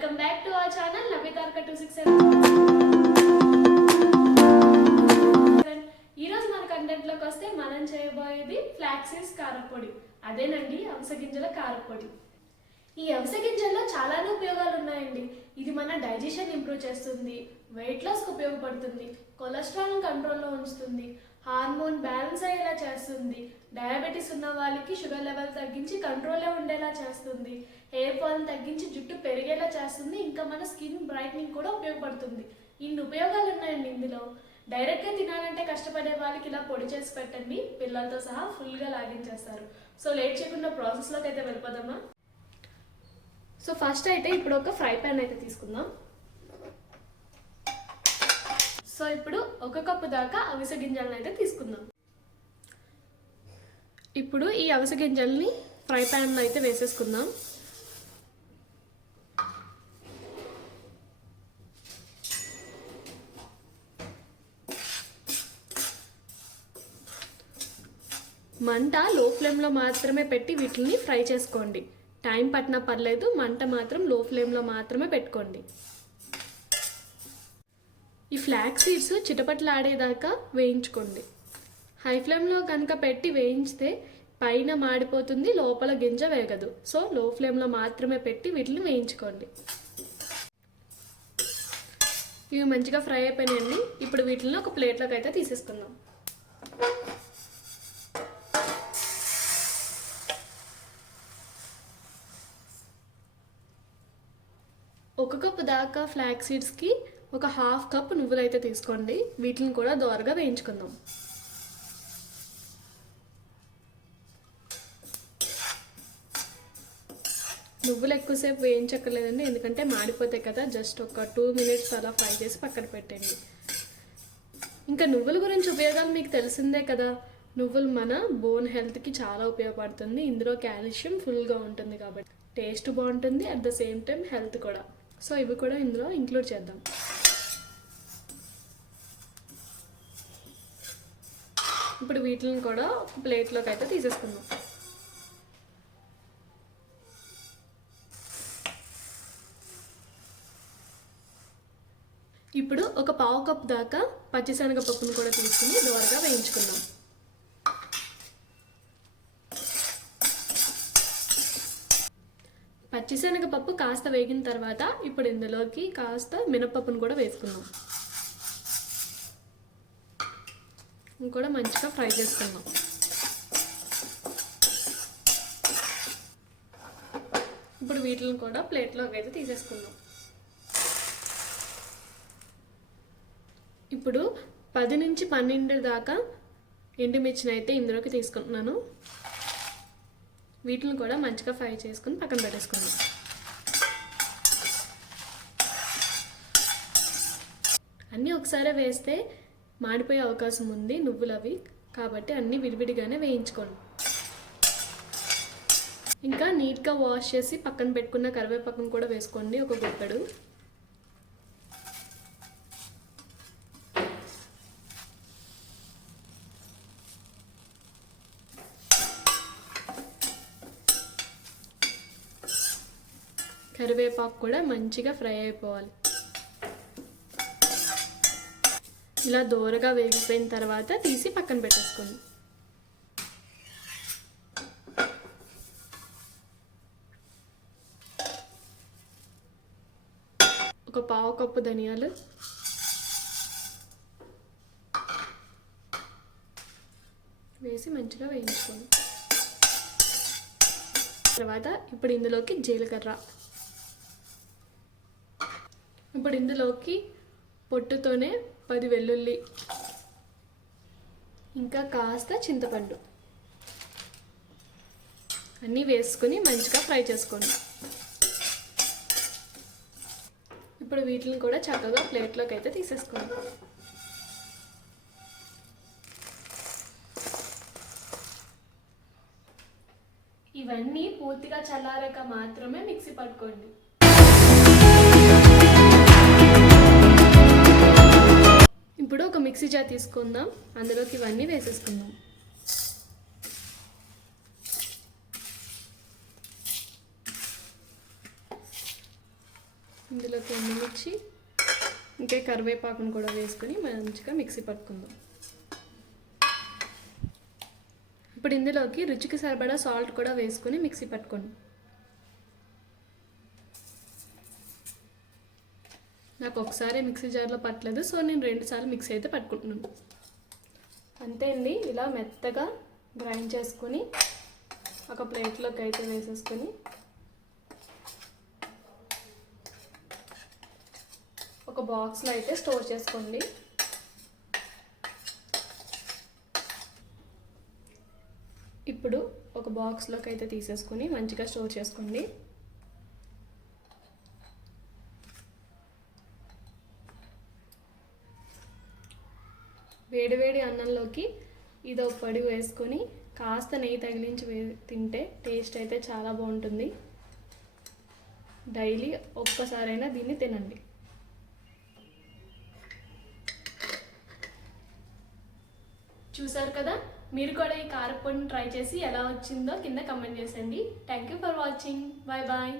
Welcome back to our channel నవితార్క 267. ఈ రోజు మన కంటెంట్ లోకి వస్తే మనం చేయబోయేది ఫ్లాక్స్ సీడ్స్ కారపొడి, అదేనండి అవిసె గింజల కారపొడి. ఈ అవిసె గింజల్లో చాలానే ఉపయోగాలు ఉన్నాయండి. ఇది మన డైజెషన్ ఇంప్రూవ్ చేస్తుంది, వెయిట్ లాస్కి ఉపయోగపడుతుంది, కొలెస్ట్రాల్ కంట్రోల్లో ఉంచుతుంది, హార్మోన్ బ్యాలెన్స్ అయ్యేలా చేస్తుంది, డయాబెటీస్ ఉన్న వాళ్ళకి షుగర్ లెవెల్ తగ్గించి కంట్రోల్లో ఉండేలా చేస్తుంది, హెయిర్ ఫాల్ తగ్గించి జుట్టు పెరిగేలా చేస్తుంది, ఇంకా మన స్కిన్ బ్రైట్నింగ్ కూడా ఉపయోగపడుతుంది. ఇన్ని ఉపయోగాలు ఉన్నాయండి ఇందులో. డైరెక్ట్గా తినాలంటే కష్టపడే వాళ్ళకి ఇలా పొడి చేసి పెట్టండి, పిల్లలతో సహా ఫుల్గా లాగించేస్తారు. సో లేట్ చేయకుండా ప్రాసెస్లోకి అయితే వెళ్ళిపోదామా. సో ఫస్ట్ అయితే ఇప్పుడు ఒక ఫ్రై ప్యాన్ అయితే తీసుకుందాం. సో ఇప్పుడు 1 కప్పు దాకా అవిసె గింజలను అయితే తీసుకుందాం. ఇప్పుడు ఈ అవిసె గింజల్ని ఫ్రై ప్యాన్లో అయితే వేసేసుకుందాం. మంట లో ఫ్లేమ్లో మాత్రమే పెట్టి వీటిని ఫ్రై చేసుకోండి. టైం పట్టినా పర్లేదు, మంట మాత్రం లో ఫ్లేమ్లో మాత్రమే పెట్టుకోండి. ఈ ఫ్లాక్స్ సీడ్స్ చిటపట్లాడేదాకా వేయించుకోండి. హై ఫ్లేమ్లో కనుక పెట్టి వేయించితే పైన మాడిపోతుంది, లోపల గింజ వేగదు. సో లో ఫ్లేమ్లో మాత్రమే పెట్టి వీటిని వేయించుకోండి. ఇవి మంచిగా ఫ్రై అయిపోయినాయండి. ఇప్పుడు వీటిని ఒక ప్లేట్లోకి అయితే తీసేసుకుందాం. ఒక కప్పు దాకా ఫ్లాక్స్ సీడ్స్కి ఒక హాఫ్ కప్ నువ్వులు అయితే తీసుకోండి. వీటిని కూడా దోరగా వేయించుకుందాం. నువ్వులు ఎక్కువసేపు వేయించక్కర్లేదండి, ఎందుకంటే మాడిపోతాయి కదా. జస్ట్ ఒక 2 మినిట్స్ అలా ఫ్రై చేసి పక్కన పెట్టండి. ఇంకా నువ్వుల గురించి ఉపయోగాలు మీకు తెలిసిందే కదా. నువ్వులు మన బోన్ హెల్త్కి చాలా ఉపయోగపడుతుంది. ఇందులో కాల్షియం ఫుల్గా ఉంటుంది కాబట్టి టేస్ట్ బాగుంటుంది, at the same time health కూడా. సో ఇవి కూడా ఇందులో ఇంక్లూడ్ చేద్దాం. ఇప్పుడు వీటిని కూడా ఒక ప్లేట్లోకి అయితే తీసేసుకుందాం. ఇప్పుడు ఒక పావు కప్ దాకా పచ్చిశనగపప్పును కూడా తీసుకుని దోరగా వేయించుకుందాం. పచ్చిశనగపప్పు కాస్త వేగిన తర్వాత ఇప్పుడు ఇందులోకి కాస్త మినపప్పును కూడా వేసుకుందాం. కూడా మంచిగా ఫ్రై చేసుకుందాం. ఇప్పుడు వీటిని కూడా ప్లేట్లోకి అయితే తీసేసుకుందాం. ఇప్పుడు 10 నుంచి 12 దాకా ఎండుమిర్చిని అయితే ఇందులోకి తీసుకుంటున్నాను. వీటిని కూడా మంచిగా ఫ్రై చేసుకుని పక్కన పెట్టేసుకుందాం. అన్నీ ఒకసారి వేస్తే మాడిపోయే అవకాశం ఉంది నువ్వులు అవి, కాబట్టి అన్నీ విడివిడిగానే వేయించుకోండి. ఇంకా నీట్గా వాష్ చేసి పక్కన పెట్టుకున్న కరివేపాకును కూడా వేసుకోండి, ఒక గుప్పెడు. కరివేపాకు కూడా మంచిగా ఫ్రై అయిపోవాలి. ఇలా దోరగా వేగిపోయిన తర్వాత తీసి పక్కన పెట్టేసుకోండి. ఒక పావు కప్పు ధనియాలు, వేసి మంచిగా వేయించుకోండి. తర్వాత ఇప్పుడు ఇందులోకి జీలకర్ర, ఇప్పుడు ఇందులోకి పొట్టుతోనే 10 వెల్లుల్లి, ఇంకా కాస్త చింతపండు అన్నీ వేసుకుని మంచిగా ఫ్రై చేసుకోండి. ఇప్పుడు వీటిని కూడా చక్కగా ప్లేట్లోకి అయితే తీసేసుకోండి. ఇవన్నీ పూర్తిగా చల్లారాక మాత్రమే మిక్సీ పట్టుకోండి. ఇప్పుడు ఒక మిక్సీ జార్ తీసుకుందాం, అందులోకి ఇవన్నీ వేసేసుకుందాం. ఇందులోకి ఎండుమిర్చి ఇంకా కరివేపాకును కూడా వేసుకొని మంచిగా మిక్సీ పట్టుకుందాం. ఇప్పుడు ఇందులోకి రుచికి సరిపడా సాల్ట్ కూడా వేసుకొని మిక్సీ పట్టుకోండి. నాకు ఒకసారి మిక్సీ జార్లో పట్టలేదు, సో నేను 2 సార్లు మిక్సీ అయితే పట్టుకుంటున్నాను. అంతే అండి, ఇలా మెత్తగా గ్రైండ్ చేసుకొని ఒక ప్లేట్లోకి అయితే వేసేసుకొని ఒక బాక్స్లో అయితే స్టోర్ చేసుకోండి. ఇప్పుడు ఒక బాక్స్లోకి అయితే తీసేసుకొని మంచిగా స్టోర్ చేసుకోండి. వేడివేడి అన్నంలోకి ఇదో పడి వేసుకొని కాస్త నెయ్యి తగిలించి తింటే టేస్ట్ అయితే చాలా బాగుంటుంది. డైలీ ఒక్కసారైనా దీన్ని తినండి. చూసారు కదా, మీరు కూడా ఈ కారపొడిని ట్రై చేసి ఎలా వచ్చిందో కింద కమెంట్ చేయండి. Thank you for watching. Bye bye.